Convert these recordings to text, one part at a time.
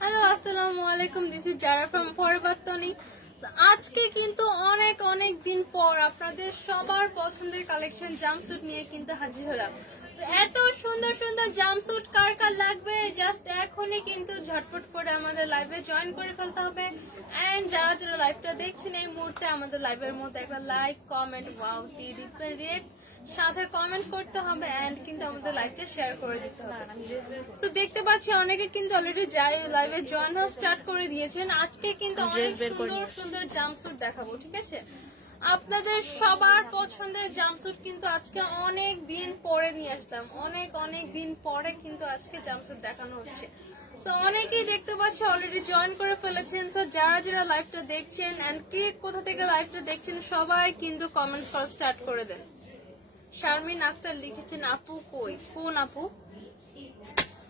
Hello, আসসালামু আলাইকুম। This is Zara from ফরবাতনি। আজকে কিন্তু অনেক অনেক দিন পর আপনাদের সবার পছন্দের কালেকশন জাম্পস্যুট নিয়ে কিন্তু হাজির হলাম। এত সুন্দর সুন্দর জাম্পস্যুট কার কার লাগবে জাস্ট এখনই কিন্তু ঝটপট করে আমাদের লাইভে জয়েন করে ফেলতে হবে। এন্ড যারা যারা লাইভটা দেখছেন এই মুহূর্তে আমাদের লাইভের মধ্যে একটা লাইক, কমেন্ট, ওয়াও দিয়ে দিতে, রিয়েক্ট সাথে কমেন্ট করতে হবে এন্ড কিন্তু আমাদের লাইভটা শেয়ার করে দিতে হবে। সো দেখতে পাচ্ছি অনেকে কিন্তু অলরেডি লাইভে জয়েন হওয়া স্টার্ট করে দিয়েছেন। আজকে কিন্তু অনেক সুন্দর সুন্দর জাম্পস্যুট দেখাবো, ঠিক আছে? আপনাদের সবার পছন্দের জাম্পস্যুট কিন্তু আজকে অনেক দিন পরে নিয়ে আসলাম, অনেক অনেক দিন পরে কিন্তু আজকে জাম্পস্যুট দেখানো হচ্ছে। তো অনেকেই দেখতে পাচ্ছি অলরেডি জয়েন করে ফেলেছেন। সো যারা যারা লাইভটা দেখছেন এন্ড কে কোথা থেকে লাইভটা দেখছেন সবাই কিন্তু কমেন্টস করা স্টার্ট করে দেন। শারমিন আক্তার লিখেছেন আপু কই, কোন আপু?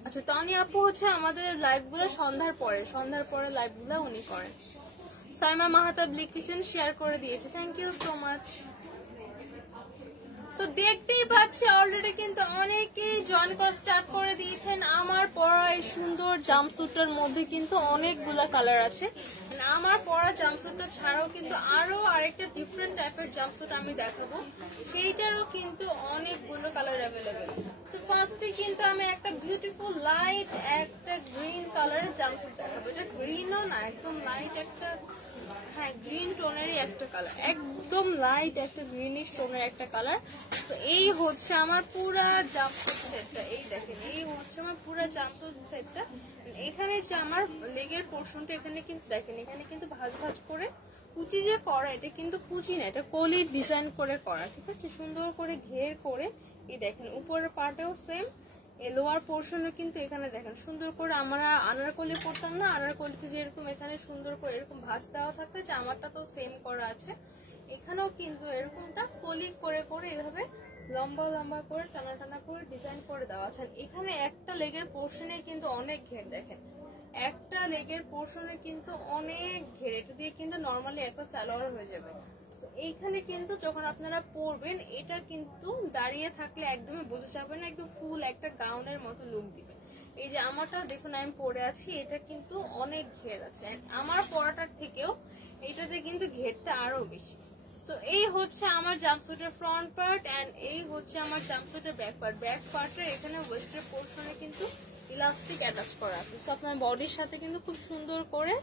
আচ্ছা, তনি আপু হচ্ছে আমাদের লাইভগুলো সন্ধ্যার পরে লাইভগুলো উনি করেন। সাইমা মাহাতাব লিখেছেন, শেয়ার করে দিয়েছে, থ্যাংক ইউ সো মাচ। তো দেখতেই পাচ্ছি অলরেডি কিন্তু অনেকেই জয়েন করা স্টার্ট করে দিয়েছেন। আমার পরা এই সুন্দর জাম্পস্যুটের মধ্যে কিন্তু অনেকগুলা কালার আছে। আমার পরা জাম্পস্যুটটা ছাড়াও কিন্তু আরো আরেকটা ডিফারেন্ট টাইপের জাম্পস্যুট আমি দেখাবো, সেইটারও কিন্তু অনেকগুলো কালার অ্যাভেলেবেল। তো ফার্স্টে কিন্তু আমি একটা বিউটিফুল লাইট একটা গ্রিন কালারের জাম্পস্যুট দেখাবো। এটা গ্রিনও না, একদম লাইট একটা, হ্যাঁ গ্রিন টোনেরই একটা কালার, একদম লাইট একটা গ্রিনিশ টোনের একটা কালার। তো এই হচ্ছে আমার পুরা জাম্পস্যুট সেটটা। এই দেখেন, এই হচ্ছে আমার পুরা জাম্পস্যুট সেটটা। এখানে যে আমার লেগের পোর্শনটা, এখানে কিন্তু দেখেন, এখানে কিন্তু ভাঁজ ভাঁজ করে কুচি যে করা, এটা কিন্তু কুচি না, এটা কলি ডিজাইন করে করা, ঠিক আছে? সুন্দর করে ঘের করে এই দেখেন উপরের পার্টেও সেম, লোয়ার পোর্শনে কিন্তু এখানে দেখেন সুন্দর করে আমরা আনারকলি পরতাম না, আনারকলিতে যেরকম এখানে সুন্দর করে এরকম ভাঁজ দেওয়া থাকতে, জামাটা তো সেম করা আছে, এখানেও কিন্তু এরকমটা কলি করে করে এভাবে লম্বা লম্বা করে টানা টানা করে ডিজাইন করে দেওয়া আছে। এখানে একটা লেগের পোর্শনে কিন্তু অনেক ঘের, দেখেন একটা লেগের পোর্শনে কিন্তু অনেক ঘের, এটা দিয়ে কিন্তু নর্মালি একটা সালোয়ার হয়ে যাবে। এইখানে কিন্তু যখন আপনারা পরবেন এটা কিন্তু দাঁড়িয়ে থাকলে একদমই বোঝা যাবে না, একদম ফুল একটা গাউনের মতো লুক দিবে। এই যে আমারটা দেখুন আমি পরে আছি, এটা কিন্তু অনেক ঘের আছে, আমার পরাটার থেকেও এটাতে কিন্তু ঘেরটা আরো বেশি। তো এই হচ্ছে আমার জাম্পস্যুটের ফ্রন্ট পার্ট এন্ড এই হচ্ছে আমার জাম্পস্যুটের ব্যাক পার্ট। ব্যাক পার্টের এখানে ওয়েস্টের পোর্শনে কিন্তু ইলাস্টিক অ্যাটাচ করা আছে, তো আপনার বডির সাথে কিন্তু খুব সুন্দর করে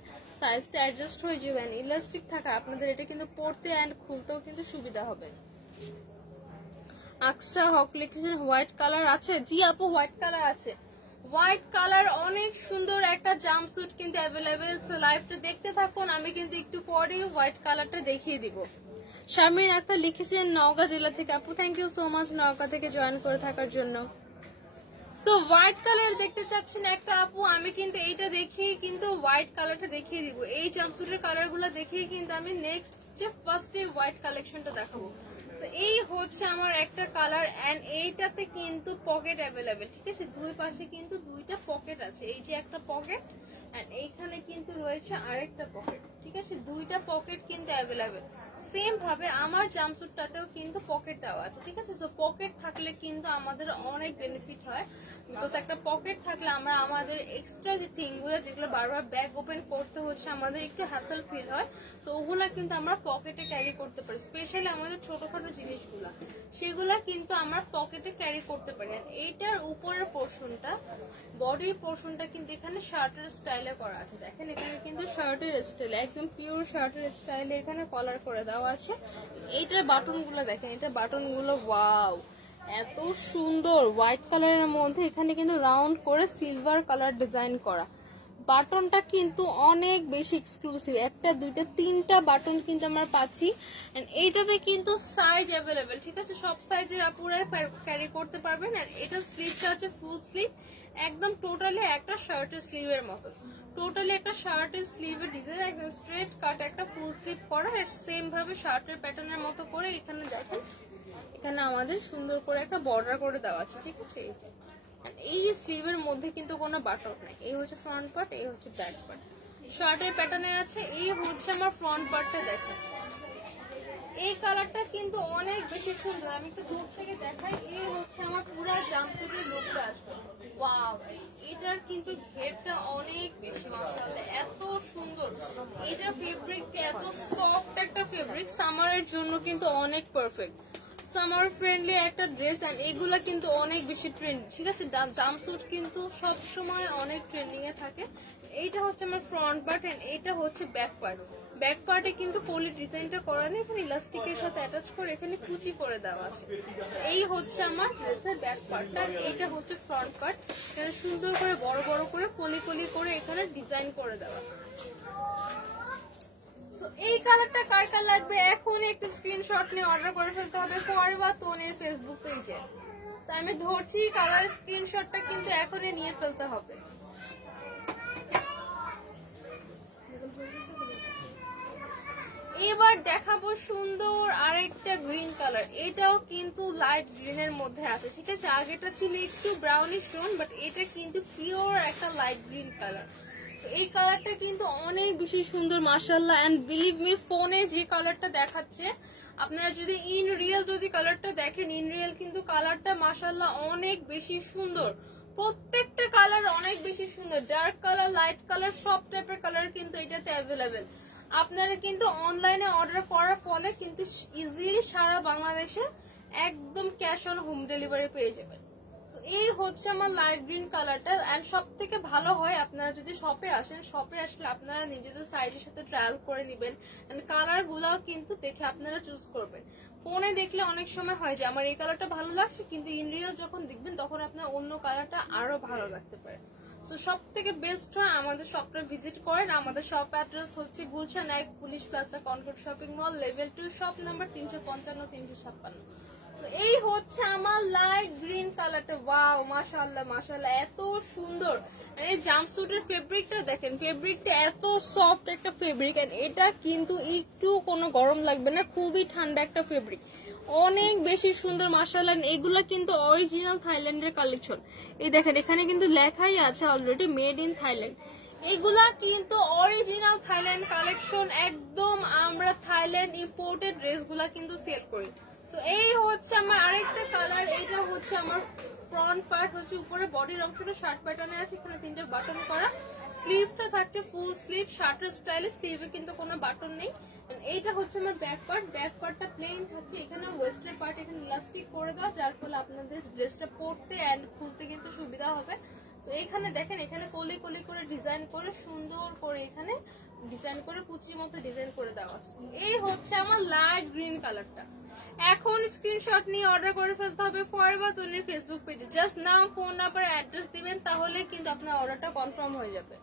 সাইজটা অ্যাডজাস্ট হয়ে যাবে। ইলাস্টিক থাকা আপনাদের এটা কিন্তু পরতে এন্ড খুলতেও কিন্তু সুবিধা হবে। আকসা হক লিখেছেন হোয়াইট কালার আছে, জি আপু হোয়াইট কালার আছে। হোয়াইট কালার অনেক সুন্দর একটা জাম্পস্যুট কিন্তু অ্যাভেলেবেল। সো লাইভটা দেখতে থাকুন, আমি কিন্তু একটু পরে হোয়াইট কালারটা দেখিয়ে দিব। শারমিন আক্তার লিখেছেন নওগাঁ জেলা থেকে, আপু thank you so much Naogaon থেকে জয়েন করে থাকার জন্য। সো হোয়াইট কালার দেখতে চাচ্ছেন একটা আপু, আমি কিন্তু এইটা দেখিয়ে কিন্তু হোয়াইট কালারটা দেখিয়ে দিব। এই জাম্পস্যুটের কালার গুলো দেখিয়ে কিন্তু আমি নেক্সট যে ফার্স্টে হোয়াইট কালেকশনটা দেখাবো। তো এই হচ্ছে আমার একটা কালার এন্ড এইটাতে কিন্তু পকেট অ্যাভেলেবেল, ঠিক আছে? দুই পাশে কিন্তু দুইটা পকেট আছে, এই যে একটা পকেট এন্ড এইখানে কিন্তু রয়েছে আরেকটা পকেট, ঠিক আছে? দুইটা পকেট কিন্তু অ্যাভেলেবেল। সেম ভাবে আমার জাম্পস্যুটটাতেও কিন্তু পকেট দেওয়া আছে, ঠিক আছে? সো পকেট থাকলে কিন্তু আমাদের অনেক বেনিফিট হয়, বিকজ একটা পকেট থাকলে আমরা আমাদের এক্সট্রা যে থিংগুলো যেগুলো বারবার ব্যাগ ওপেন করতে হচ্ছে আমাদের একটু হ্যাসেল ফিল হয়, তো ওগুলা কিন্তু আমরা পকেটে ক্যারি করতে পারি। স্পেশালি আমাদের ছোটখাটো জিনিসগুলা সেগুলা কিন্তু আমরা পকেটে ক্যারি করতে পারি। আর এইটার উপরের পোর্শনটা, বডির পোর্শনটা কিন্তু এখানে শার্টের স্টাইলে করা আছে, দেখেন এখানে কিন্তু শার্টের স্টাইলে, একদম পিওর শার্টের স্টাইলে এখানে কলার করে দেওয়া আছে। এইটার বাটন গুলো দেখেন, এটা বাটন গুলো ওয়াও এত সুন্দর, হোয়াইট কালারের মধ্যে এখানে কিন্তু রাউন্ড করে সিলভার কালার ডিজাইন করা। বাটনটা কিন্তু অনেক বেশি এক্সক্লুসিভ, একটা দুইটা তিনটা বাটন কিন্তু আমরা পাচ্ছি। এইটাতে কিন্তু সাইজ অ্যাভেলেবেল, ঠিক আছে? সব সাইজের আপুরাই ক্যারি করতে পারবেন। আর এটা স্লিভটা আছে ফুল স্লিভ, একদম টোটালি একটা শার্টের স্লিভের মতো, টোটালি একটা শার্টের স্লিভের ডিজাইন, একদম স্ট্রেট কাট একটা ফুল স্লিভ করা, সেম ভাবে শার্টের প্যাটার্নের মতো করে এখানে দেখেন, এখানে আমাদের সুন্দর করে একটা বর্ডার করে দেওয়া আছে, ঠিক আছে? এই স্লিভের মধ্যে কিন্তু কোনো বাটন নাই। এই হচ্ছে ফ্রন্ট পার্ট, এই হচ্ছে ব্যাক পার্ট, শার্টের প্যাটার্নে আছে। এই হচ্ছে আমার ফ্রন্ট পার্টটা, দেখেন এই কালারটা কিন্তু অনেক বেশি সুন্দর, আমি একটু দূর থেকে দেখাই। এই হচ্ছে আমার পুরা জাম্পস্যুটের লুকটা আসবে, ওয়াও এটার কিন্তু ঘেরটা অনেক বেশি এটা ফেব্রিক এত সফট একটা ফেব্রিক, সামারের জন্য কিন্তু অনেক পারফেক্ট, সামার ফ্রেন্ডলি একটা ড্রেস। এন্ড এগুলা কিন্তু অনেক বেশি ট্রেন্ড, ঠিক আছে? জাম্পস্যুট কিন্তু সব সময় অনেক ট্রেন্ডিং এ থাকে। এইটা হচ্ছে আমার ফ্রন্ট পার্ট এন্ড এটা হচ্ছে ব্যাক পার্ট। ব্যাক পার্টে কিন্তু পলি ডিজাইনটা করা নেই, এখানে ইলাস্টিকের সাথে অ্যাটাচ করে এখানে কুচি করে দেওয়া আছে। এই হচ্ছে আমার ড্রেসের ব্যাক পার্টটা, এইটা হচ্ছে ফ্রন্ট পার্ট। এখানে সুন্দর করে বড় বড় করে পলি পলি করে এখানে ডিজাইন করে দেওয়া। এই কালারটা কার কার লাগবে এখনই একটু স্ক্রিনশট নিয়ে অর্ডার করে ফেলতে হবে ফরওয়া তোনের ফেসবুক পেজে। আমি ধরছি কালার স্ক্রিনশটটা কিন্তু এখনই নিয়ে ফেলতে হবে। এবার দেখাবো সুন্দর আরেকটা গ্রিন কালার, এটাও কিন্তু লাইট গ্রিনের মধ্যে আছে, ঠিক আছে? আগেটা ছিল একটু ব্রাউনিশ টোন, বাট এটা কিন্তু পিওর একটা লাইট গ্রিন কালার। এই কালারটা কিন্তু অনেক বেশি সুন্দর মাশাআল্লাহ। এন্ড বিলিভ মি, ফোনে যে কালারটা দেখাচ্ছে আপনারা যদি ইন রিয়েল যদি কালারটা দেখেন, ইন রিয়েল কিন্তু কালারটা মাশাআল্লাহ অনেক বেশি সুন্দর। প্রত্যেকটা কালার অনেক বেশি সুন্দর, ডার্ক কালার, লাইট কালার, সব টাইপের কালার কিন্তু এটাতে অ্যাভেলেবেল। আপনারা কিন্তু অনলাইনে অর্ডার করার ফলে কিন্তু ইজিলি সারা বাংলাদেশে একদম ক্যাশ অন হোম ডেলিভারি পেয়ে যাবেন। এই হচ্ছে আমার লাইট গ্রিন কালারটা। এন্ড সব থেকে ভালো হয় আপনারা যদি শপে আসেন, শপে আসলে আপনারা নিজেদের সাইজের সাথে ট্রায়াল করে নিবেন, এন্ড কালার গুলাও কিন্তু দেখে আপনারা চুজ করবেন। ফোনে দেখলে অনেক সময় হয় যে আমার এই কালারটা ভালো লাগছে, কিন্তু ইন রিয়েল যখন দেখবেন তখন আপনার অন্য কালারটা আরো ভালো লাগতে পারে। তো সব থেকে বেস্ট হয় আমাদের শপটা ভিজিট করেন। আমাদের শপ অ্যাড্রেস হচ্ছে Gulshan 1 police plaza Concord shopping mall, level 2, shop number 355 356। এই হচ্ছে আমার লাইট গ্রিন কালারটা। ওয়াও মাশাআল্লাহ মাশাআল্লাহ, এত সুন্দর। এই জাম্পস্যুটের ফেব্রিকটা দেখেন, ফেব্রিকটা এত সফট একটা ফেব্রিক, এন্ড এটা কিন্তু একটু কোনো গরম লাগবে না, খুবই ঠান্ডা একটা ফেব্রিক, অনেক বেশি সুন্দর মাশাআল্লাহ। এগুলা কিন্তু অরিজিনাল থাইল্যান্ডের কালেকশন। এই দেখেন এখানে কিন্তু লেখাই আছে অলরেডি মেড ইন থাইল্যান্ড। এগুলা কিন্তু অরিজিনাল থাইল্যান্ড কালেকশন, একদম আমরা থাইল্যান্ড ইম্পোর্টেড ড্রেসগুলা কিন্তু সেল করি। তো এই হচ্ছে আমার আরেকটা কালার, এটা হচ্ছে আমার ফ্রন্ট পার্ট, হচ্ছে উপরে বডির অংশটা শার্ট প্যাটার্নে আছে, এখানে 3টে বাটন করা, স্লিভটা থাকছে ফুল স্লিভ শার্টের স্টাইলে, স্লিভে কিন্তু কোনো বাটন নেই। এইটা হচ্ছে আমার ব্যাক পার্ট, ব্যাক পার্টটা প্লেন থাকছে, এখানে ওয়েস্টের পার্ট এখানে ইলাস্টিক করে দেওয়া, যার ফলে আপনাদের ড্রেসটা পরতে এন্ড খুলতে কিন্তু সুবিধা হবে। তো এখানে দেখেন এখানে কলি কলি করে ডিজাইন করে সুন্দর করে এখানে ডিজাইন করে কুচির মতো ডিজাইন করে দেওয়া আছে। এই হচ্ছে আমার লাইট গ্রিন কালারটা। এখন স্ক্রিনশট নিয়ে অর্ডার করে ফেলতে হবে ফরওয়া তোনের ফেসবুক পেজে। জাস্ট নাম, ফোন নাম্বার, অ্যাড্রেস দিবেন, তাহলে কিন্তু আপনার অর্ডারটা কনফার্ম হয়ে যাবে।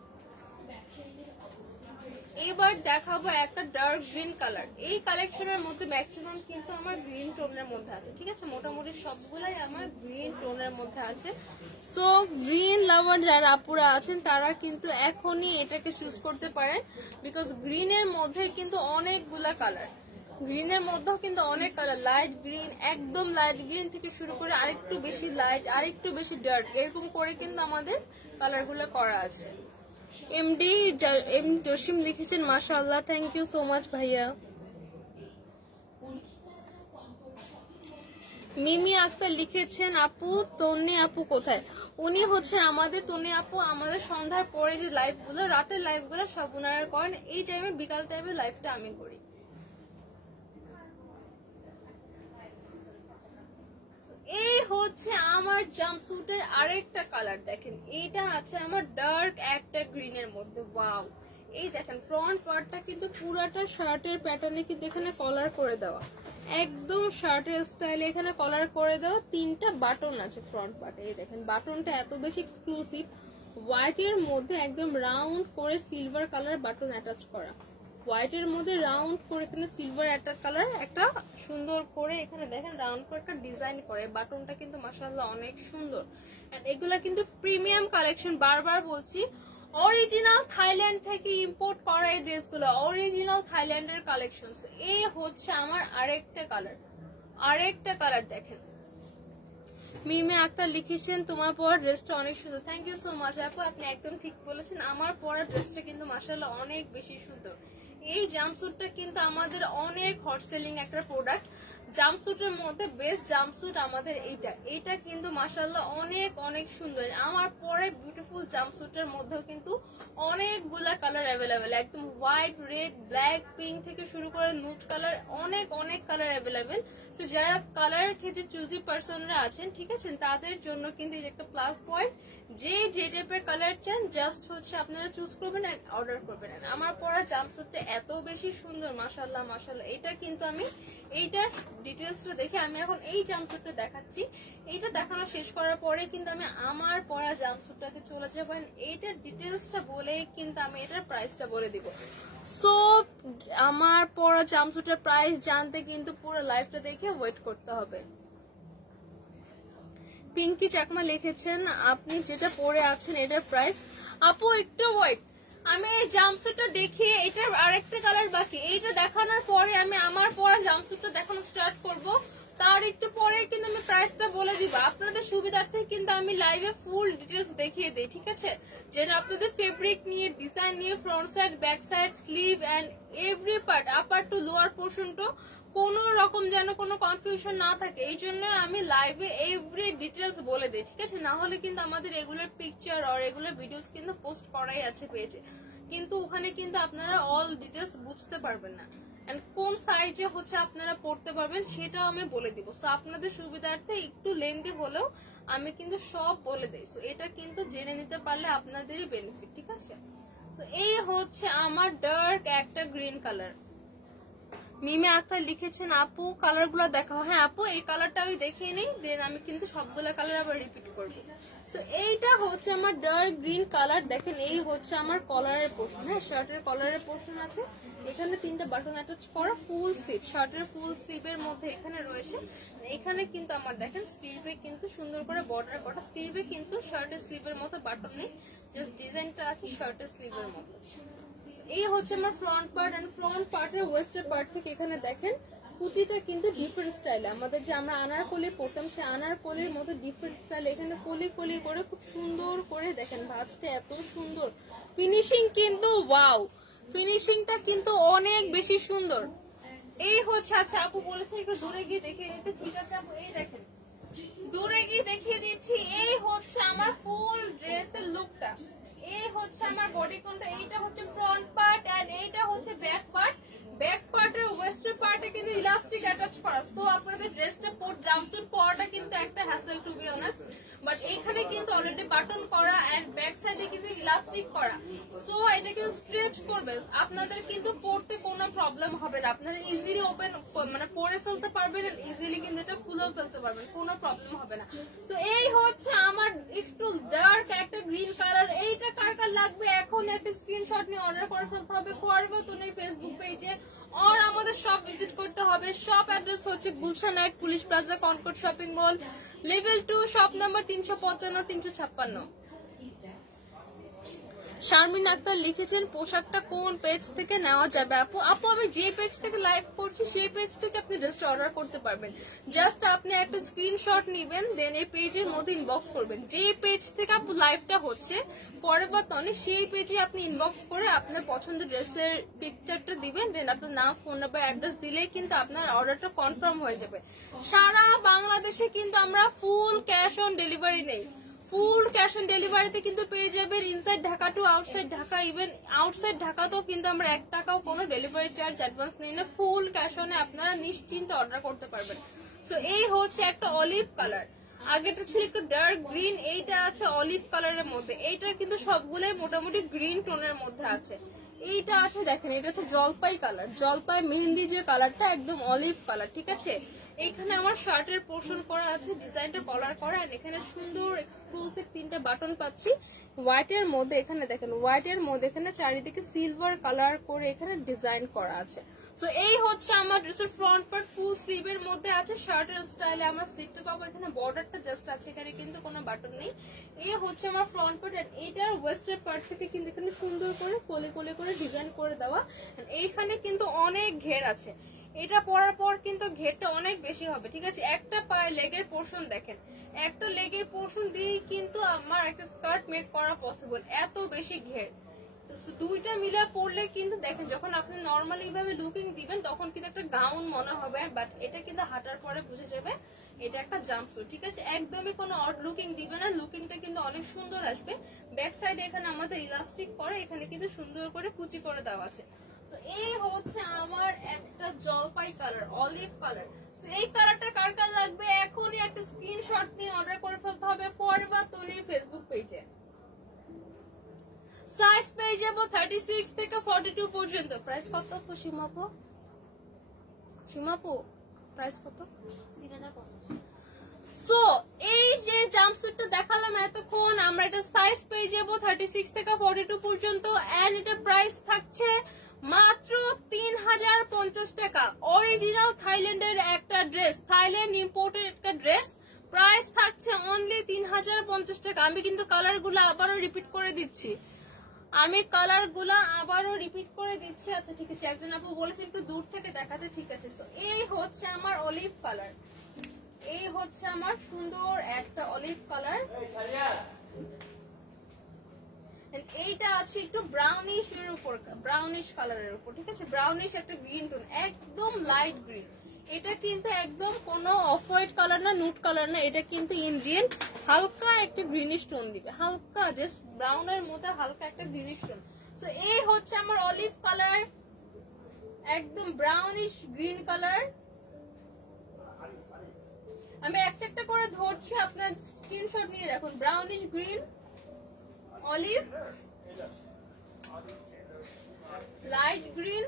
এবার দেখাবো একটা ডার্ক গ্রিন কালার। এই কালেকশনের মধ্যে ম্যাক্সিমাম কিন্তু আমার গ্রিন টোনের মধ্যে আছে, ঠিক আছে? মোটামুটি সবগুলাই আমার গ্রিন টোনের মধ্যে আছে। সো গ্রিন লাভার যারা আপুরা আছেন তারা কিন্তু এখনই এটাকে চুজ করতে পারেন, বিকজ গ্রিনের মধ্যে কিন্তু অনেকগুলা কালার, গ্রিনের মধ্যেও কিন্তু অনেক কালার, লাইট গ্রিন, একদম লাইট গ্রিন থেকে শুরু করে আরেকটু বেশি লাইট, আরেকটু বেশি ডার্ক, এরকম করে কিন্তু আমাদের কালারগুলো করা আছে। এম জসিম লিখেছেন মাশাআল্লাহ, থ্যাংক ইউ সো মাচ ভাইয়া। মিমি আক্তার লিখেছেন আপু তন্নি আপু কোথায়? উনি হচ্ছে আমাদের তন্নি আপু আমাদের সন্ধ্যার পরে যে লাইভ গুলো, রাতের লাইভ গুলো সব উনারা করেন, এই টাইমে বিকাল টাইমে লাইভটা আমি করি। এই হচ্ছে আমার জাম্পস্যুটের আরেকটা কালার, দেখেন এইটা আছে আমার ডার্ক একটা গ্রিনের মধ্যে। ওয়াও, এই দেখেন ফ্রন্ট পার্টটা কিন্তু পুরাটা শার্টের প্যাটার্নে কিন্তু এখানে কলার করে দেওয়া, একদম শার্টের স্টাইলে এখানে কলার করে দেওয়া, 3টা বাটন আছে ফ্রন্ট পার্টে। এই দেখেন বাটনটা এত বেশি এক্সক্লুসিভ, হোয়াইটের মধ্যে একদম রাউন্ড করে সিলভার কালার বাটন অ্যাটাচ করা, হোয়াইটের মধ্যে রাউন্ড করে এখানে সিলভার একটা কালার একটা সুন্দর করে এখানে দেখেন রাউন্ড করে একটা ডিজাইন করে, বাটনটা কিন্তু মাশাআল্লাহ অনেক সুন্দর। এন্ড এগুলা কিন্তু প্রিমিয়াম কালেকশন, বারবার বলছি অরিজিনাল থাইল্যান্ড থেকে ইম্পোর্ট করা এই ড্রেসগুলো, অরিজিনাল থাইল্যান্ডের কালেকশন। এই হচ্ছে আমার আরেকটা কালার, আরেকটা কালার দেখেন। মিমে আক্তার লিখেছেন তোমার পরা ড্রেসটা অনেক সুন্দর, থ্যাংক ইউ সো মাচ আপু, আপনি একদম ঠিক বলেছেন, আমার পরা ড্রেসটা কিন্তু মাশাআল্লাহ অনেক বেশি সুন্দর। এই জাম্পস্যুটটা কিন্তু আমাদের অনেক হট সেলিং একটা প্রোডাক্ট, জাম্পস্যুটের মধ্যে বেস্ট জাম্পস্যুট আমাদের এইটা, এইটা কিন্তু মাশাআল্লাহ অনেক অনেক সুন্দর। আমার পরে বিউটিফুল কালারফুল জাম্পস্যুটের মধ্যেও কিন্তু অনেকগুলা কালার অ্যাভেলেবেল, একদম হোয়াইট, রেড, ব্ল্যাক, পিঙ্ক থেকে শুরু করে নুট কালার, অনেক অনেক কালার অ্যাভেলেবেল। তো যারা কালারের ক্ষেত্রে চুজি পার্সনরা আছেন, ঠিক আছে, তাদের জন্য কিন্তু এই একটা প্লাস পয়েন্ট, যে টাইপের কালার চান জাস্ট হচ্ছে আপনারা চুজ করবেন এন্ড অর্ডার করবেন। আমার পরা জাম্পস্যুটটা এত বেশি সুন্দর, মাশাআল্লাহ মাশাআল্লাহ। এটা কিন্তু আমি এইটার ডিটেলসটা দেখে আমি এখন এই জাম্পস্যুটটা দেখাচ্ছি। এইটা দেখানো শেষ করার পরে কিন্তু আমি আমার পরা জাম্পস্যুটটাতে চলে যাবো, এইটার ডিটেলসটা বলে কিন্তু আমি এটার প্রাইসটা বলে দিব। সো আমার পরা জাম্পস্যুটের প্রাইস জানতে কিন্তু পুরো লাইভটা দেখে ওয়েট করতে হবে। পিঙ্কি চাকমা লিখেছেন আপনি যেটা পরে আছেন এটার প্রাইস। আপু একটু ওয়েট, আমি এই জাম্পস্যুটটা দেখিয়ে এটার আরেকটা কালার বাকি, এইটা দেখানোর পরে আমি আমার পরা জাম্পস্যুটটা দেখানো স্টার্ট করব। তার একটু পরে কিন্তু আমি প্রাইসটা বলে দিব। আপনাদের সুবিধার্থে কিন্তু আমি লাইভে ফুল ডিটেলস দেখিয়ে দিই, ঠিক আছে, যেটা আপনাদের ফেব্রিক নিয়ে, ডিজাইন নিয়ে, front side, back side, sleeve and every part, upper to lower পোর্শনটা কোন রকম যেন কোনো কনফিউশন না থাকে, এই জন্য আমি লাইভে এভরি ডিটেলস বলে দিই, ঠিক আছে। না হলে কিন্তু আমাদের রেগুলার পিকচার আর রেগুলার ভিডিওস কিন্তু পোস্ট করাই আছে পেজে, কিন্তু ওখানে কিন্তু আপনারা অল ডিটেলস বুঝতে পারবেন না, এন্ড কোন সাইজে হচ্ছে আপনারা পড়তে পারবেন সেটাও আমি বলে দিব। সো আপনাদের সুবিধার্থে একটু লেন্থি হলেও আমি কিন্তু সব বলে দিই। সো এটা কিন্তু জেনে নিতে পারলে আপনাদেরই বেনিফিট, ঠিক আছে। তো এই হচ্ছে আমার ডার্ক একটা গ্রিন কালার। মিমে আক্তার লিখেছেন আপু কালার গুলো দেখাও। হ্যাঁ আপু, এই কালারটা আমি দেখিয়ে নেই, দেন আমি কিন্তু সবগুলা কালার আবার রিপিট করবো। তো এইটা হচ্ছে আমার ডার্ক গ্রিন কালার। দেখেন এই হচ্ছে আমার কলারের পোর্শন, হ্যাঁ শার্টের কলারের পোর্শন আছে, এখানে 3টা বাটন অ্যাটাচ করা, ফুল স্লিভ, শার্টের ফুল স্লিভের মধ্যে এখানে রয়েছে। এখানে কিন্তু আমার দেখেন স্লিভে কিন্তু সুন্দর করে বর্ডার করা, স্লিভে কিন্তু শার্টের স্লিভের মতো বাটন নেই, জাস্ট ডিজাইনটা আছে শার্টের স্লিভের মতো। এই হচ্ছে আমার ফ্রন্ট পার্ট, এন্ড ফ্রন্ট পার্টের ওয়েস্টার পার্ট থেকে এখানে দেখেন কুচিটা কিন্তু ডিফারেন্ট স্টাইলে, আমাদের যে আমরা আনারকলি পরতাম সে আনারকলির মতো ডিফারেন্ট স্টাইলে এখানে কলি কলি করে খুব সুন্দর করে দেখেন ভাঁজটা এত সুন্দর, ফিনিশিং কিন্তু ওয়াও, ফিনিশিংটা কিন্তু অনেক বেশি সুন্দর। এই হচ্ছে, আচ্ছা আপু বলেছে একটু দূরে গিয়ে দেখিয়ে দিতে, ঠিক আছে আপু এই দেখেন দূরে গিয়ে দেখিয়ে দিচ্ছি। এই হচ্ছে আমার ফুল ড্রেসের লুকটা, এই হচ্ছে আমার বডি কোনটা, এইটা হচ্ছে ফ্রন্ট পার্ট এন্ড এইটা হচ্ছে ব্যাক পার্ট। ব্যাক পার্টের ওয়েস্টার পার্টে কিন্তু ইলাস্টিক অ্যাটাচ করা, তো আপনাদের ড্রেসটা জাম্পস্যুট পরাটা কিন্তু একটা hassle to be honest, but এখানে কিন্তু অলরেডি বাটন করা এন্ড ব্যাক সাইডে কিন্তু ইলাস্টিক করা, তো এটা কিন্তু স্ট্রেচ করবে, আপনাদের কিন্তু পরতে কোনো প্রবলেম হবে না, আপনারা ইজিলি ওপেন মানে পরে ফেলতে পারবেন, ইজিলি কিন্তু এটা খুলেও ফেলতে পারবেন, কোনো প্রবলেম হবে না। তো এই হচ্ছে আমার একটু ডার্ক একটা গ্রিন কালার, এইটা কার কার লাগবে এখন একটা স্ক্রিনশট নিয়ে অর্ডার করে ফেলতে হবে ফরওয়ার্ডের ফেসবুক পেজে, আর আমাদের শপ ভিজিট করতে হবে। শপ অ্যাড্রেস হচ্ছে Gulshan 1 police plaza Concord shopping mall, level 2, shop number 355 356। Sharmin Akter লিখেছেন পোশাকটা কোন পেজ থেকে নেওয়া যাবে আপু? আপু আমি যে পেজ থেকে লাইভ করছি সেই পেজ থেকে আপনি জাস্ট অর্ডার করতে পারবেন, জাস্ট আপনি একটা স্ক্রিনশট নিবেন, দেন এই পেজের মধ্যে ইনবক্স করবেন, যে পেজ থেকে আপু লাইভটা হচ্ছে পরবর্তী সেই পেজে আপনি ইনবক্স করে আপনার পছন্দের ড্রেসের পিকচারটা দিবেন, দেন আপনার নাম, ফোন নাম্বার, অ্যাড্রেস দিলেই কিন্তু আপনার অর্ডারটা কনফার্ম হয়ে যাবে। সারা বাংলাদেশে কিন্তু আমরা ফুল ক্যাশ অন ডেলিভারি নেই, ফুল ক্যাশ অন ডেলিভারিতে কিন্তু পেয়ে যাবেন inside Dhaka to outside Dhaka, even outside ঢাকাতেও কিন্তু আমরা 1 টাকাও কোনো ডেলিভারি চার্জ অ্যাডভান্স নিই না, ফুল ক্যাশ অনে আপনারা নিশ্চিন্তে অর্ডার করতে পারবেন। সো এই হচ্ছে একটা অলিভ কালার, আগেটা ছিল একটু ডার্ক গ্রিন, এইটা আছে অলিভ কালারের মধ্যে, এইটার কিন্তু সবগুলোই মোটামুটি গ্রিন টোনের মধ্যে আছে। এইটা আছে দেখেন, এটা হচ্ছে জলপাই কালার, জলপাই মেহেন্দি যে কালারটা একদম অলিভ কালার, ঠিক আছে। এইখানে আমার শার্টের পোর্শন করা আছে, ডিজাইনটা কলার করা, আর এখানে সুন্দর এক্সক্লুসিভ 3টা বাটন পাচ্ছি হোয়াইটের মধ্যে, এখানে দেখেন হোয়াইটের মধ্যে এখানে চারিদিকে সিলভার কালার করে এখানে ডিজাইন করা আছে। সো এই হচ্ছে আমার ড্রেসের ফ্রন্ট পার্ট, ফুল স্লিভের মধ্যে আছে, শার্টের স্টাইলে আমার স্লিভটা পাবো, এখানে বর্ডারটা জাস্ট আছে, এখানে কিন্তু কোনো বাটন নেই। এই হচ্ছে আমার ফ্রন্ট পার্ট, আর এইটার ওয়েস্টার পার্ট থেকে কিন্তু এখানে সুন্দর করে কোলে কোলে করে ডিজাইন করে দেওয়া, এইখানে কিন্তু অনেক ঘের আছে, এটা পরার পর কিন্তু ঘেরটা অনেক বেশি হবে, ঠিক আছে। একটা পায়ে লেগের পোর্শন দেখেন, একটা লেগের পোর্শন দিয়েই কিন্তু আমার একটা স্কার্ট মেক করা পসিবল, এত বেশি ঘের। তো দুইটা মিলে পরলে কিন্তু দেখেন যখন আপনি নর্মালি ভাবে লুকিং দিবেন তখন কিন্তু একটা গাউন মনে হবে, বাট এটা কিন্তু হাঁটার পরে বুঝে যাবে এটা একটা জাম্পস্যুট। ঠিক আছে, একদমই কোনো অড লুকিং দিবে না, লুকিংটা কিন্তু অনেক সুন্দর আসবে। ব্যাক সাইডে এখানে আমাদের ইলাস্টিক করে, এখানে কিন্তু সুন্দর করে কুচি করে দেওয়া আছে। তো এই হচ্ছে আমার একটা জলপাই কালার, অলিভ কালার। এই কালারটা কার কার লাগবে এখনই একটা স্ক্রিনশট নিয়ে অর্ডার করে ফেলতে হবে ফরএভার তনির ফেসবুক পেজে। সাইজ পেয়ে যাবো 36 থেকে 42 পর্যন্ত। প্রাইস কত সীমাপু? সীমাপু প্রাইস কত? 3050। সো এই যে জাম্পস্যুটটা দেখালাম এতক্ষণ, আমরা এটা সাইজ পেয়ে যাবো 36 থেকে 42 পর্যন্ত, এন্ড এটা প্রাইস থাকছে মাত্র 3050 টাকা। অরিজিনাল থাইল্যান্ডের একটা ড্রেস, থাইল্যান্ড ইম্পোর্টেড একটা ড্রেস, প্রাইস থাকছে অনলি 3050 টাকা। আমি কিন্তু কালার গুলো আবারও রিপিট করে দিচ্ছি, আচ্ছা ঠিক আছে, একজন আপু বলেছে একটু দূর থেকে দেখাতে, ঠিক আছে। তো এই হচ্ছে আমার অলিভ কালার, এই হচ্ছে আমার সুন্দর একটা অলিভ কালার, এইটা আছে একটু ব্রাউনিশ এর উপর, ব্রাউনিশ কালারের উপর। ঠিক আছে, ব্রাউনিশ একটা গ্রিন টোন, একদম লাইট গ্রিন। এটা কিন্তু একদম কোনো অফ হোয়াইট কালার না, নুট কালার না, এটা কিন্তু ইন্ডিয়ান হালকা একটা গ্রিনিশ টোন দিবে, হালকা জাস্ট ব্রাউনের মধ্যে হালকা একটা গ্রিনিশ টোন। সো এই হচ্ছে আমার অলিভ কালার, একদম ব্রাউনিশ গ্রিন কালার। আমি একটা একটা করে ধরছি, আপনার স্ক্রিনশট নিয়ে রাখুন। Brownish green, olive, light green,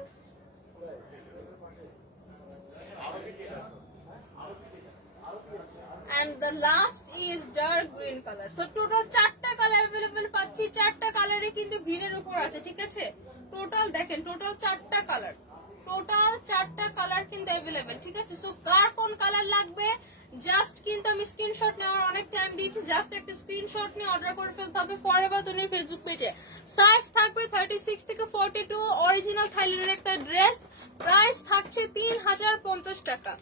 and the last is dark green color. So total 4টা কালার अवेलेबल পাচ্ছি, 4টা কালারে কিন্তু গ্রিনের উপর আছে। ঠিক আছে, টোটাল দেখেন, টোটাল 4টা কালার, টোটাল 4টা কালার কিন্তু अवेलेबल। ঠিক আছে, সো কার কোন কালার লাগবে জাস্ট কিন্তু আমি স্ক্রিনশট নেওয়ার অনেক টাইম দিয়েছি, জাস্ট একটা স্ক্রিনশট নিয়ে অর্ডার করে ফেলতে হবে ফরএভার তনির ফেসবুক পেজে। সাইজ থাকবে 36 থেকে 42, অরিজিনাল থাইল্যান্ডের একটা ড্রেস, প্রাইস থাকছে 3050 টাকা।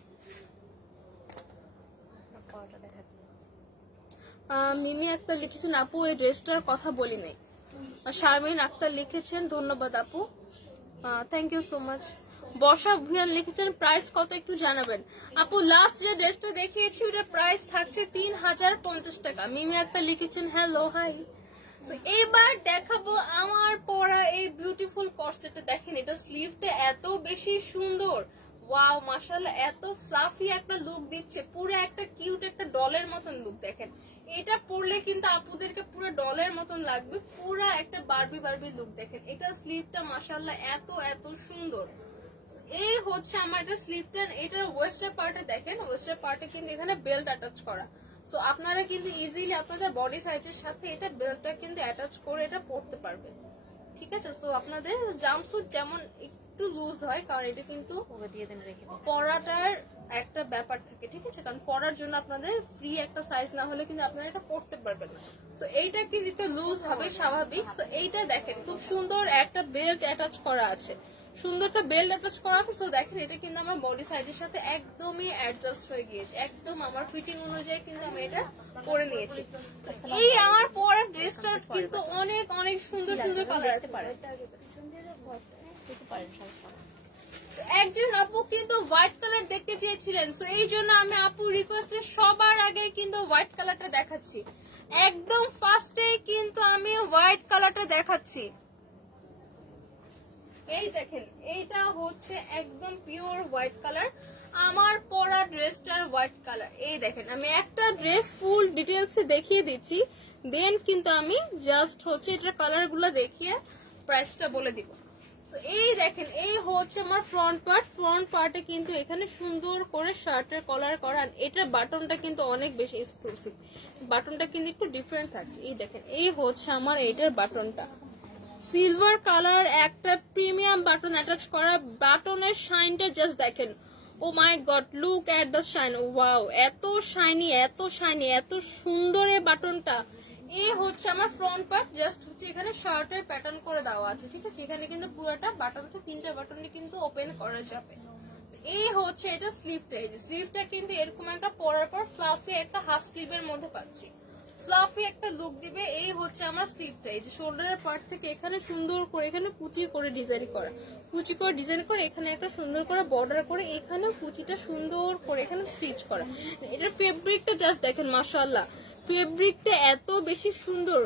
মিমি আক্তার লিখেছেন আপু এই ড্রেসটার কথা বলি নাই। শারমিন আক্তার লিখেছেন ধন্যবাদ আপু, থ্যাংক ইউ সো মাচ। বর্ষা ভুয়ান লিখেছেন প্রাইস কত একটু জানাবেন আপু। লাস্ট যে ড্রেসটা দেখিয়েছি ওটার প্রাইস থাকছে 3050 টাকা। মিমি আক্তার লিখেছেন হ্যালো হাই। এবার দেখাবো আমার পরা এই বিউটিফুল কর্সেটটা। দেখেন এটা স্লিভটা এত বেশি সুন্দর, ওয়াও মাশাআল্লাহ, এত ফ্লাফি একটা লুক দিচ্ছে, পুরো একটা কিউট একটা ডলের মতন লুক। দেখেন এটা পরলে কিন্তু আপুদেরকে পুরো ডলের মতন লাগবে, পুরো একটা বারবি বারবি লুক। দেখেন এটা স্লিভটা মাশাআল্লাহ এত এত সুন্দর। এই হচ্ছে আমার এটা স্লিভটা, এটার ওয়েস্টার পার্টে দেখেন, ওয়েস্টার পার্টে কিন্তু এখানে বেল্ট অ্যাটাচ করা। সো আপনারা কিন্তু ইজিলি আপনাদের বডি সাইজের সাথে এটা বেল্টটা কিন্তু অ্যাটাচ করে এটা পরতে পারবেন। ঠিক আছে, সো আপনাদের জাম্পস্যুট যেমন একটু লুজ হয়, কারণ এটা কিন্তু পরাটার একটা ব্যাপার থাকে। ঠিক আছে, কারণ পরার জন্য আপনাদের ফ্রি একটা সাইজ না হলে কিন্তু আপনারা এটা পরতে পারবেন না। তো এইটা কিন্তু একটু লুজ হবে স্বাভাবিক। তো এইটা দেখেন খুব সুন্দর একটা বেল্ট অ্যাটাচ করা আছে, সুন্দর একটা বেল্ট অ্যাটাচ করা আছে। সো দেখেন এটা কিন্তু আমার বডি সাইজের সাথে একদমই অ্যাডজাস্ট হয়ে গিয়েছে, একদম আমার ফিটিং অনুযায়ী কিন্তু আমি এটা পরে নিয়েছি। এই আমার পরা ড্রেসটা কিন্তু অনেক অনেক সুন্দর সুন্দর কালার আছে। একজন আপু কিন্তু হোয়াইট কালার দেখতে চেয়েছিলেন, সো এই জন্য আমি আপু রিকোয়েস্টে সবার আগে কিন্তু হোয়াইট কালারটা দেখাচ্ছি, একদম ফার্স্টে কিন্তু আমি হোয়াইট কালারটা দেখাচ্ছি। এই দেখেন এইটা হচ্ছে একদম পিওর হোয়াইট কালার, আমার পরা ড্রেসটার হোয়াইট কালার। এই দেখেন আমি একটা ড্রেস ফুল ডিটেলস দেখিয়ে দিচ্ছি, দেন কিন্তু আমি জাস্ট হচ্ছে এটার কালার গুলো দেখিয়ে প্রাইসটা বলে দিব। এই দেখেন এই হচ্ছে আমার ফ্রন্ট পার্ট, ফ্রন্ট পার্টে কিন্তু এখানে সুন্দর করে শার্টের কলার করা, এটার বাটনটা কিন্তু অনেক বেশি এক্সক্লুসিভ, বাটনটা কিন্তু একটু ডিফারেন্ট থাকছে। এই দেখেন এই হচ্ছে আমার এইটার বাটনটা, সিলভার কালার একটা প্রিমিয়াম বাটন অ্যাটাচ করা, বাটনের শাইনটা জাস্ট দেখেন, oh my god look at the shine, wow এত শাইনি এত শাইনি এত সুন্দর এই বাটনটা। এই হচ্ছে আমার ফ্রন্ট পার্ট, জাস্ট হচ্ছে এখানে শার্টের প্যাটার্ন করে দেওয়া আছে। ঠিক আছে, এখানে কিন্তু পুরোটা বাটন আছে, 3টা বাটনে কিন্তু ওপেন করা যাবে। এই হচ্ছে এটা স্লিভটা, এই স্লিভটা কিন্তু এরকম একটা পরার পর ফ্লাফি একটা হাফ স্লিভের মধ্যে পাচ্ছি। ফ্লাফি একটা লুক দিবে। এই হচ্ছে আমার স্লিভটা, এই যে শোল্ডারের পার্ট থেকে এখানে সুন্দর করে এখানে কুচি করে ডিজাইন করা, কুচি করে ডিজাইন করে এখানে একটা সুন্দর করে বর্ডার করে এখানে কুচিটা সুন্দর করে এখানে স্টিচ করা। এটার ফেব্রিকটা জাস্ট দেখেন, মাশাআল্লাহ ফেব্রিকটা এত বেশি সুন্দর।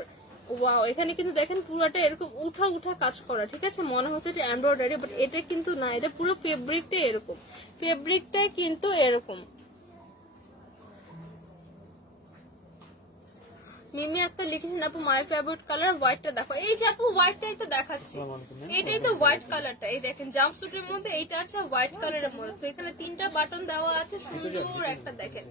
ওয়াও, এখানে কিন্তু দেখেন পুরোটা এরকম উঠা উঠা কাজ করা, ঠিক আছে, মনে হচ্ছে এটা এমব্রয়ডারি, বাট এটা কিন্তু না, এটা পুরো ফেব্রিকটা এরকম, ফেব্রিকটা কিন্তু এরকম। মিমি একটা লিখেছেন আপু মাই ফেভারিট কালার হোয়াইটটা দেখো। এই যে আপু হোয়াইটটাই তো দেখাচ্ছি, এটাই তো হোয়াইট কালারটা। এই দেখেন জাম্পস্যুটের মধ্যে এইটা আছে হোয়াইট কালারের মধ্যে, এখানে 3টা বাটন দেওয়া আছে, সুন্দর একটা দেখেন।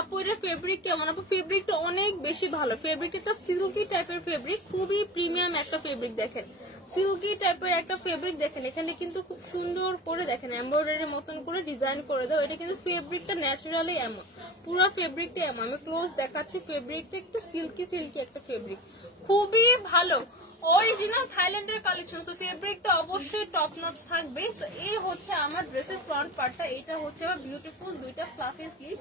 আপু এটার ফেব্রিক কেমন? আপু ফেব্রিকটা অনেক বেশি ভালো, ফেব্রিক একটা সিল্কি টাইপের ফেব্রিক, খুবই প্রিমিয়াম একটা ফেব্রিক। দেখেন সিল্কি টাইপের একটা ফেব্রিক, দেখেন এখানে কিন্তু খুব সুন্দর করে দেখেন এমব্রয়ডারির মতন করে ডিজাইন করে দাও। এটা কিন্তু ফেব্রিকটা ন্যাচারালি এমন, পুরো ফেব্রিকটা এমন। আমি ক্লোজ দেখাচ্ছি, ফেব্রিকটা একটু সিল্কি সিল্কি একটা ফেব্রিক, খুবই ভালো, অরিজিনাল থাইল্যান্ডের কালেকশন। তো ফেব্রিকটা অবশ্যই টপ নচ থাকবে। এই হচ্ছে আমার ড্রেসের ফ্রন্ট পার্টটা, এটা হচ্ছে আমার বিউটিফুল দুইটা ফ্লাফি স্লিভ।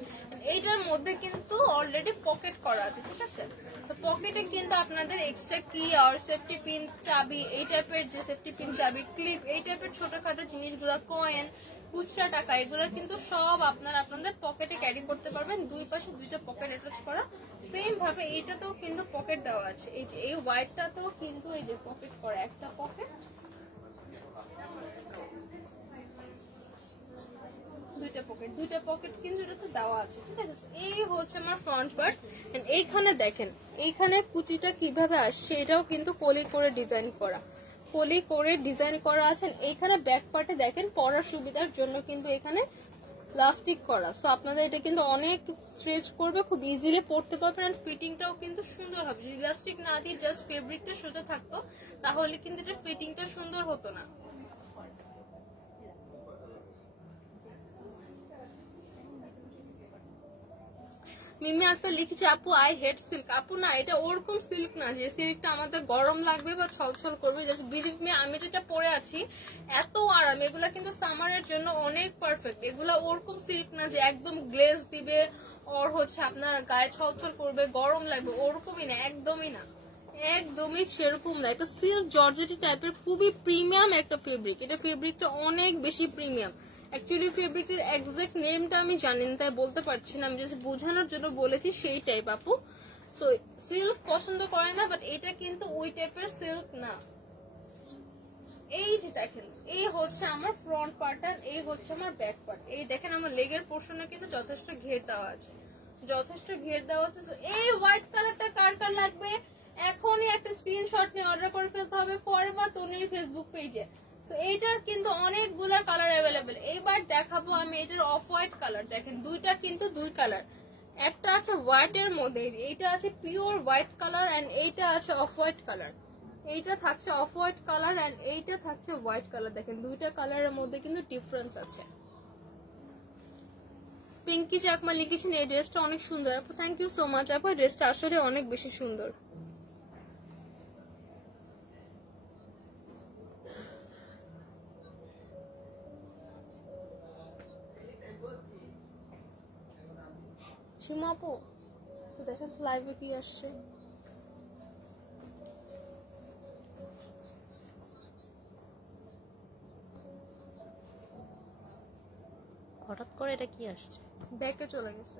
এইটার মধ্যে কিন্তু অলরেডি পকেট করা আছে, ঠিক আছে। তো পকেটে কিন্তু আপনাদের এক্সট্রা কি আর সেফটি পিন, চাবি, এই টাইপের যে সেফটি পিন, চাবি, ক্লিপ, এই টাইপের ছোটখাটো জিনিসগুলো, কয়েন, খুচরা টাকা, এগুলো কিন্তু সব আপনাদের পকেটে ক্যারি করতে পারবেন। দুই পাশে দুইটা পকেট অ্যাটাচ করা, সেম ভাবে এইটাতেও কিন্তু পকেট দেওয়া আছে। এই যে এই হোয়াইটটাতেও কিন্তু এই যে পকেট করা, একটা পকেট, দুইটা পকেট কিন্তু এটাতে দেওয়া আছে, ঠিক আছে। এই হচ্ছে আমার ফ্রন্ট পার্ট। এইখানে দেখেন এইখানে কুচিটা কিভাবে আসছে, এটাও কিন্তু কলি করে ডিজাইন করা, কলি করে ডিজাইন করা আছে। এইখানে ব্যাক পার্টে দেখেন পরার সুবিধার জন্য কিন্তু এখানে প্লাস্টিক করা, সো আপনাদের এটা কিন্তু অনেক স্ট্রেচ করবে, খুব ইজিলি পরতে পারবেন। এন্ড ফিটিংটাও কিন্তু সুন্দর হবে। যদি ইলাস্টিক না দিয়ে জাস্ট ফেব্রিকটা সোজা থাকতো তাহলে কিন্তু এটা ফিটিংটা সুন্দর হতো না। মিমি আক্তার লিখেছে আপু আই হেট সিল্ক। আপু না, এটা ওরকম সিল্ক না যে সিল্কটা আমাদের গরম লাগবে বা ছলছল করবে। জাস্ট বিলিভ মি, আমি যেটা পরে আছি এত আরাম, এগুলা কিন্তু সামারের জন্য অনেক পারফেক্ট। এগুলা ওরকম সিল্ক না যে একদম গ্লেজ দিবে ওর হচ্ছে আপনার গায়ে ছলছল করবে, গরম লাগবে, ওরকমই না, একদমই না, একদমই সেরকম না। এটা সিল্ক জর্জেটি টাইপের খুবই প্রিমিয়াম একটা ফেব্রিক। এটা ফেব্রিকটা অনেক বেশি প্রিমিয়াম। অ্যাকচুয়ালি ফেব্রিকের এক্সাক্ট নেমটা আমি জানি না, তাই বলতে পারছি না, আমি জাস্ট বোঝানোর জন্য বলেছি সেই টাইপ আপু। সো সিল্ক পছন্দ করে না, বাট এটা কিন্তু ওই টাইপের সিল্ক না। এই যে দেখেন, এই হচ্ছে আমার ফ্রন্ট পার্ট আর এই হচ্ছে আমার ব্যাক পার্ট। এই দেখেন আমার লেগের পোর্শনে কিন্তু যথেষ্ট ঘের দেওয়া আছে, যথেষ্ট ঘের দেওয়া আছে। এই হোয়াইট কালারটা কার কার লাগবে এখনই একটা স্ক্রিনশট নিয়ে অর্ডার করে ফেলতে হবে ফরএভার তনুর ফেসবুক পেজে। তো এইটার কিন্তু অনেকগুলো কালার অ্যাভেলেবেল। এইবার দেখাবো আমি এটার অফ হোয়াইট কালার। দেখেন দুইটা কিন্তু দুই কালার, একটা আছে হোয়াইটের মধ্যে, এইটা আছে পিওর হোয়াইট কালার এন্ড এইটা আছে অফ হোয়াইট কালার। এইটা থাকছে অফ হোয়াইট কালার এন্ড এইটা থাকছে হোয়াইট কালার। দেখেন দুইটা কালারের মধ্যে কিন্তু ডিফারেন্স আছে। পিঙ্কি চাকমা লিখেছেন এই ড্রেসটা অনেক সুন্দর। আপু থ্যাংক ইউ সো মাচ আপু, ড্রেসটা আসলে অনেক বেশি সুন্দর। সীমা আপু দেখেন লাইভে কি আসছে। হঠাৎ করে এটা কি আসছে? ব্যাকে চলে গেছে,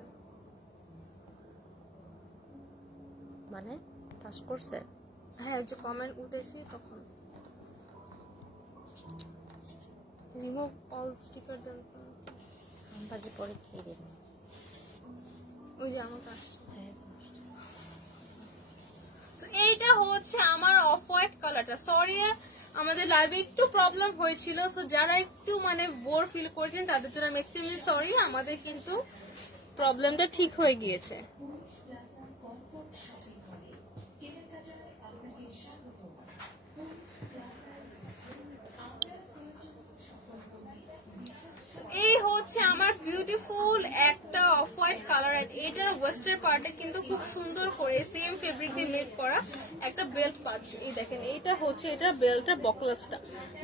মানে টাচ করছে? হ্যাঁ যে কমেন্ট উঠেছি তখন। রিমুভ অল স্টিকার দেন, বাজে পরে খেয়ে দেব। ওই যে আমাকে আসছে। হ্যাঁ, এইটা হচ্ছে আমার অফ হোয়াইট কালারটা। সরি আমাদের লাইভে একটু প্রবলেম হয়েছিল, সো যারা একটু মানে বোর ফিল করছেন তাদের জন্য আমি এক্সট্রিমলি সরি। আমাদের কিন্তু প্রবলেমটা ঠিক হয়ে গিয়েছে। এই হচ্ছে আমার বিউটিফুল একটা অফ হোয়াইট কালার। এটার ওয়েস্টের পার্টে কিন্তু খুব সুন্দর করে সেম ফেব্রিক দিয়ে মেড করা একটা বেল্ট পাচ্ছি। এই দেখেন এইটা হচ্ছে এটার বেল্টের বকলেসটা,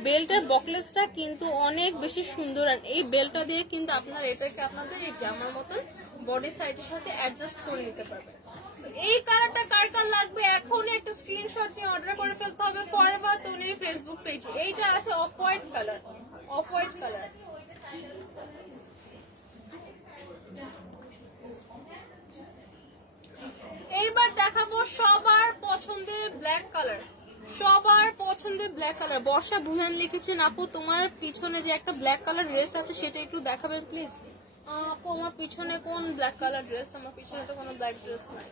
বেল্টের বকলেসটা কিন্তু অনেক বেশি সুন্দর। আর এই বেল্টটা দিয়ে কিন্তু আপনার এটাকে আপনাদের এই জামার মতন বডি সাইজের সাথে অ্যাডজাস্ট করে নিতে পারবেন। এই কালারটা কার কার লাগবে এখনই একটা স্ক্রিনশট নিয়ে অর্ডার করে ফেলতে হবে ফরএভার তনির ফেসবুক পেজে। এইটা আছে off white colour, off white colour. এইবার দেখাবো সবার পছন্দের ব্ল্যাক কালার, সবার পছন্দের ব্ল্যাক কালার। বর্ষা ভুয়ান লিখেছেন আপু তোমার পিছনে যে একটা ব্ল্যাক কালার ড্রেস আছে সেটা একটু দেখাবেন প্লিজ। আপু আমার পিছনে কোন ব্ল্যাক কালার ড্রেস? আমার পিছনে তো কোনো ব্ল্যাক ড্রেস নাই,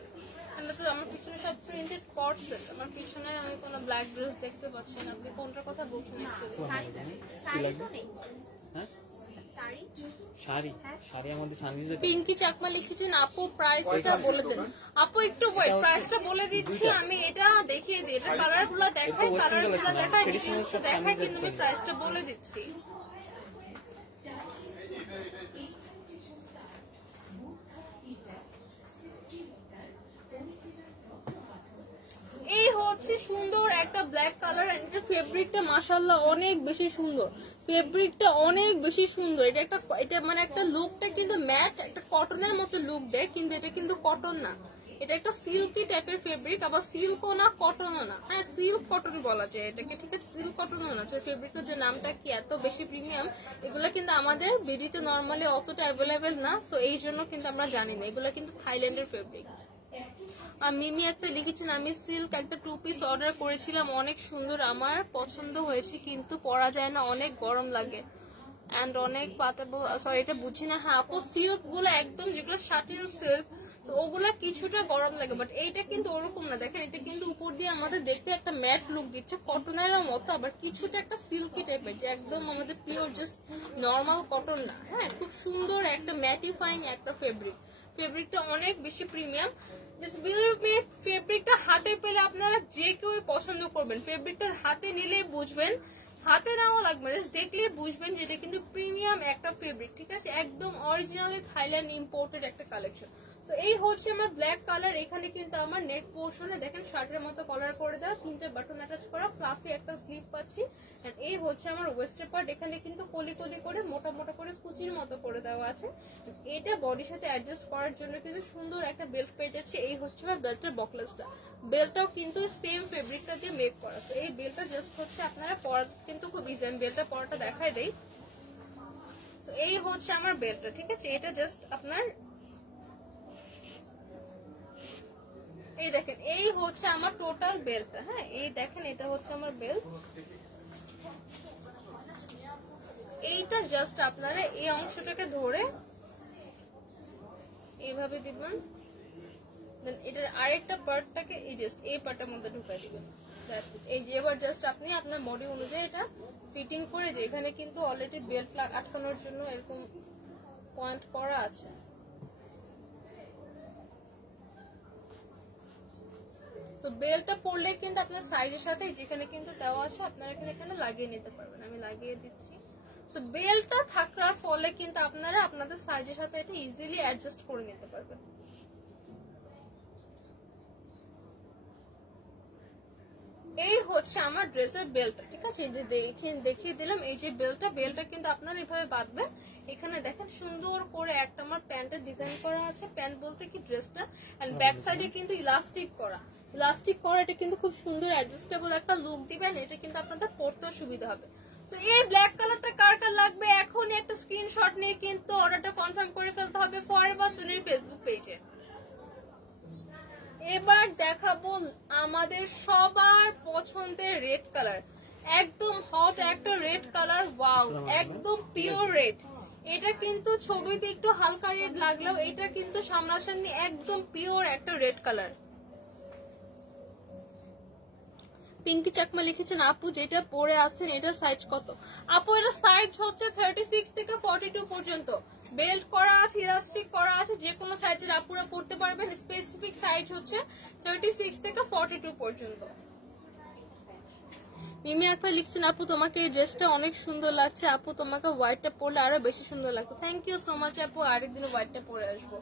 তো আমার পিছনে সব প্রিন্টেড কটসেট, আমার পিছনে আমি কোনো ব্ল্যাক ড্রেস দেখতে পাচ্ছি না। আপনি কোনটার কথা বলছেন? পিঙ্কি চাকমা লিখেছেন আপু প্রাইসটা বলে দেন। আপু একটু ওয়েট, প্রাইসটা বলে দিচ্ছি আমি। এটা দেখিয়ে দিই, এটা কালার গুলো দেখাই, কালার গুলো দেখাই, ডিটেইলস দেখাই, কিন্তু আমি প্রাইসটা বলে দিচ্ছি। এই হচ্ছে সুন্দর একটা ব্ল্যাক কালার, এটা ফেব্রিকটা মাশাআল্লাহ অনেক বেশি সুন্দর, ফেব্রিকটা অনেক বেশি সুন্দর। এটা একটা, এটা মানে একটা লুকটা কিন্তু ম্যাচ একটা কটনের মতো লুক দেয়, কিন্তু এটা কিন্তু কটন না, এটা একটা সিল্কি টাইপের ফেব্রিক, আবার সিল্কও না কটনও না। হ্যাঁ সিল্ক কটন বলা যায় এটাকে, ঠিক আছে, সিল্ক কটনও না। ফেব্রিকটা যে নামটা কি এত বেশি প্রিমিয়াম, এগুলো কিন্তু আমাদের বিডিতে নর্মালি অতটা অ্যাভেলেবেল না, তো এই জন্য কিন্তু আমরা জানি না। এগুলো কিন্তু থাইল্যান্ডের ফেব্রিক। মিমি একটা লিখেছেন আমি সিল্ক একটা 2 পিস অর্ডার করেছিলাম, অনেক সুন্দর, আমার পছন্দ হয়েছে কিন্তু পরা যায় না, অনেক গরম লাগে এন্ড অনেক পাতাবল। সরি এটা বুঝি না। হ্যাঁ আপু সিল্ক গুলো একদম যেগুলো শাটিল সিল্ক ওগুলা কিছুটা গরম লাগে, বাট এইটা কিন্তু ওরকম না। দেখেন এটা কিন্তু উপর দিয়ে আমাদের দেখতে একটা ম্যাট লুক দিচ্ছে কটনের মতো, আবার কিছুটা একটা সিল্কি টাইপের, যে একদম আমাদের পিওর জাস্ট নর্মাল কটন না। হ্যাঁ খুব সুন্দর একটা ম্যাটিফাইং একটা ফেব্রিক, ফেব্রিকটা অনেক বেশি প্রিমিয়াম। জাস্ট বিলিভ মি, ফেব্রিকটা হাতে পেলে আপনারা যে কেউ পছন্দ করবেন। ফেব্রিকটা হাতে নিলেই বুঝবেন, হাতে নেওয়া লাগবে, জাস্ট দেখলে বুঝবেন যে এটা কিন্তু প্রিমিয়াম একটা ফেব্রিক, ঠিক আছে, একদম অরিজিনালি থাইল্যান্ড ইম্পোর্টেড একটা কালেকশন। তো এই হচ্ছে আমার ব্ল্যাক কালার। এখানে কিন্তু আমার নেক পোর্শনে দেখেন শার্টের মতো কলার করে দেওয়া, 3টে বাটন অ্যাটাচ করা, ফ্লাফি একটা স্লিভ পাচ্ছি। এন্ড এই হচ্ছে আমার ওয়েস্টের পার্ট, এখানে কিন্তু কলি কলি করে মোটা মোটা করে কুচির মতো করে দেওয়া আছে। এটা বডির সাথে অ্যাডজাস্ট করার জন্য কিন্তু সুন্দর একটা বেল্ট পেয়ে যাচ্ছে। এই হচ্ছে আমার বেল্টের বকলেসটা, বেল্টটাও কিন্তু সেম ফেব্রিকটা দিয়ে মেক করা। তো এই বেল্টটা জাস্ট হচ্ছে আপনারা পরা কিন্তু খুব ইজি, আমি বেল্টটা পরাটা দেখাই দেই। তো এই হচ্ছে আমার বেল্টটা, ঠিক আছে, এটা জাস্ট আপনার এই দেখেন, এই হচ্ছে আমার টোটাল বেল্টটা। হ্যাঁ এই দেখেন এটা হচ্ছে আমার বেল্ট। এইটা জাস্ট আপনারা এই অংশটাকে ধরে এইভাবে দিবেন, দেন এটার আরেকটা পার্টটাকে এই জাস্ট এই পার্টটার মধ্যে ঢুকাই দিবেন। এই যে এবার জাস্ট আপনি আপনার বডি অনুযায়ী এটা ফিটিং করে দিয়ে, এখানে কিন্তু অলরেডি বেল্ট আটকানোর জন্য এরকম পয়েন্ট করা আছে। তো বেল্টটা পরলে কিন্তু আপনার সাইজের সাথে যেখানে কিন্তু দেওয়া আছে আপনারা এখানে লাগিয়ে নিতে পারবেন। আমি লাগিয়ে দিচ্ছি। তো বেল্টটা থাকার ফলে কিন্তু আপনারা আপনাদের সাইজের সাথে এটা ইজিলি অ্যাডজাস্ট করে নিতে পারবেন। এই হচ্ছে আমার ড্রেসের বেল্টটা, ঠিক আছে, এই যে দেখিয়ে দিলাম। এই যে বেল্টটা কিন্তু আপনারা এভাবে বাঁধবেন। এখানে দেখেন সুন্দর করে একটা আমার প্যান্টের ডিজাইন করা আছে, প্যান্ট বলতে কি ড্রেসটা, এন্ড ব্যাক সাইডে কিন্তু ইলাস্টিক করা, এটা কিন্তু খুব সুন্দর অ্যাডজাস্টেবল একটা লুক দিবেন। এটা কিন্তু আপনাদের পরতেও সুবিধা হবে। তো এই ব্ল্যাক কালারটা কার কার লাগবে এখনই একটা স্ক্রিনশট নিয়ে কিন্তু অর্ডারটা কনফার্ম করে ফেলতে হবে ফরএভার তনির ফেসবুক পেজে। এবার দেখাবো আমাদের সবার পছন্দের রেড কালার, একদম হট একটা রেড কালার। ওয়াও, একদম পিওর রেড। এটা কিন্তু ছবিতে একটু হালকা রেড লাগলেও এটা কিন্তু সামনাসামনি একদম পিওর একটা রেড কালার। পিঙ্কি চাকমা লিখেছেন আপু যেটা পরে আছেন এটা সাইজ কত? আপু এটা সাইজ হচ্ছে 36 থেকে 42 পর্যন্ত। বেল্ট করা আছে, ইলাস্টিক করা আছে, যে কোনো সাইজের আপুরা পরতে পারবেন। স্পেসিফিক সাইজ হচ্ছে 36 থেকে 42 পর্যন্ত। মিমি আক্তার লিখছেন আপু তোমাকে এই ড্রেসটা অনেক সুন্দর লাগছে, আপু তোমাকে হোয়াইটটা পরলে আরো বেশি সুন্দর লাগতো। থ্যাংক ইউ সো মাচ আপু, আরেকদিন হোয়াইটটা পরে আসবো।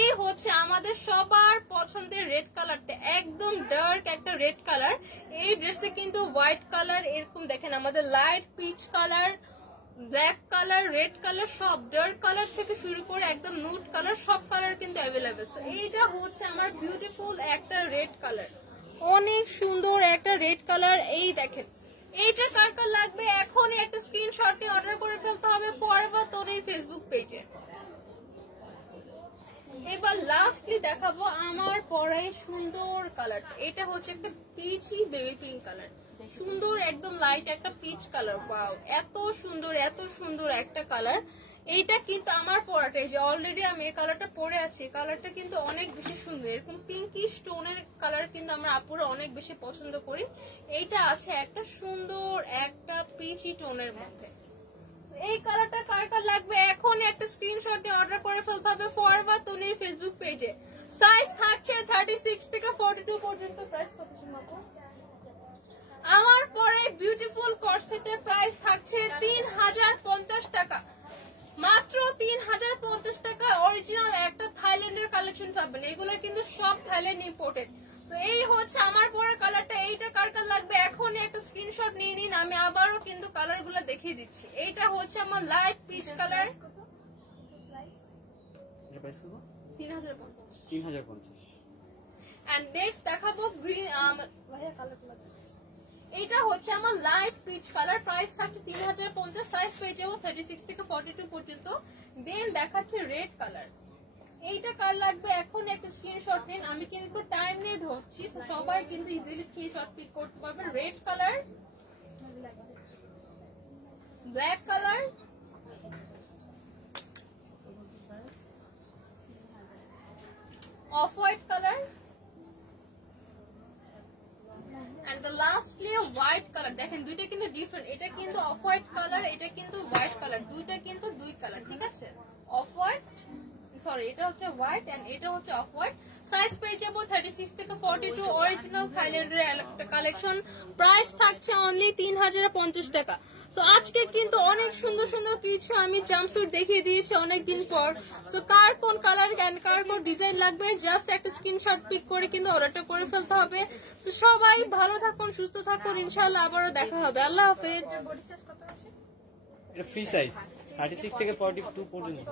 এই হচ্ছে আমাদের সবার পছন্দের রেড কালারটা, একদম ডার্ক একটা রেড কালার। এই ড্রেসে কিন্তু হোয়াইট কালার এরকম দেখেন আমাদের light peach colour, black colour, red colour, সব ডার্ক কালার থেকে শুরু করে একদম নুড কালার, সব কালার কিন্তু অ্যাভেলেবেল। এইটা হচ্ছে আমার বিউটিফুল একটা রেড কালার, অনেক সুন্দর একটা রেড কালার। এই দেখেন, এইটা কার কার লাগবে এখনই একটা স্ক্রিনশট নিয়ে অর্ডার করে ফেলতে হবে ফরএভার তনির ফেসবুক পেজে। এবার লাস্টলি দেখাবো আমার পরাই সুন্দর কালার। এটা হচ্ছে একটা পিচি বেবি পিঙ্ক কালার, সুন্দর একদম লাইট একটা পিচ কালার। ওয়াও, এত সুন্দর এত সুন্দর একটা কালার। এইটা কিন্তু আমার পরাটা, যে অলরেডি আমি এই কালারটা পরে আছি, কালারটা কিন্তু অনেক বেশি সুন্দর। এরকম পিঙ্কি স্টোনের কালার কিন্তু আমরা আপুরা অনেক বেশি পছন্দ করি। এইটা আছে একটা সুন্দর একটা পিচি টোনের মধ্যে। এই কালারটা কার কার লাগবে এখন একটা স্ক্রিনশট নিয়ে অর্ডার করে ফেলতে হবে ফরএভার তনির ফেসবুক পেজে। সাইজ থাকছে 36 থেকে 42 পর্যন্ত। প্রাইস কত আপু? আমার পরে বিউটিফুল কর্সেটের প্রাইস থাকছে 3050 টাকা, মাত্র 3050 টাকা। অরিজিনাল একটা থাইল্যান্ডের কালেকশন পাবেন, এগুলো কিন্তু সব থাইল্যান্ড ইম্পোর্টেড। এই হচ্ছে আমার পরে কালারটা। এইটা কার কার লাগবে এখনই একটা স্ক্রিনশট নিয়ে নিন, আমি আবারও কিন্তু কালার গুলো দেখিয়ে দিচ্ছি। এইটা হচ্ছে আমার light peach colour, 3050। And next দেখাবো গ্রিন। এইটা হচ্ছে আমার লাইট পিচ কালার, প্রাইস থাকছে 3050, সাইজ পেয়ে যাবো 36 থেকে 42 পর্যন্ত। দেন দেখাচ্ছে রেড কালার। এইটা কার লাগবে এখন একটা স্ক্রিনশট নিন, আমি কিন্তু টাইম নিয়ে ধরছি, সবাই কিন্তু ইজিলি স্ক্রিনশট পিক করতে পারবেন। Red colour, black colour, off white colour, and the lastly white color। দেখেন দুইটা কিন্তু ডিফারেন্ট, এটা কিন্তু অফ হোয়াইট কালার, এটা কিন্তু হোয়াইট কালার, দুইটা কিন্তু দুই কালার, ঠিক আছে? অফ হোয়াইট, সরি এটা হচ্ছে হোয়াইট এন্ড এটা হচ্ছে অফ হোয়াইট। সাইজ পেয়ে যাবো 36 থেকে 42, অরিজিনাল থাইল্যান্ডের একটা কালেকশন। প্রাইস থাকছে অনলি 3050 টাকা। সো আজকে কিন্তু অনেক সুন্দর সুন্দর কিছু আমি জাম্পস্যুট দেখিয়ে দিয়েছি অনেকদিন পর। তো কার কোন কালার এন্ড কার কোন ডিজাইন লাগবে জাস্ট একটা স্ক্রিনশট পিক করে কিন্তু অর্ডারটা করে ফেলতে হবে। তো সবাই ভালো থাকুন, সুস্থ থাকুন, ইনশাআল্লাহ আবারও দেখা হবে। আল্লাহ হাফেজ। এটা ফ্রি সাইজ 36 থেকে 42 পর্যন্ত।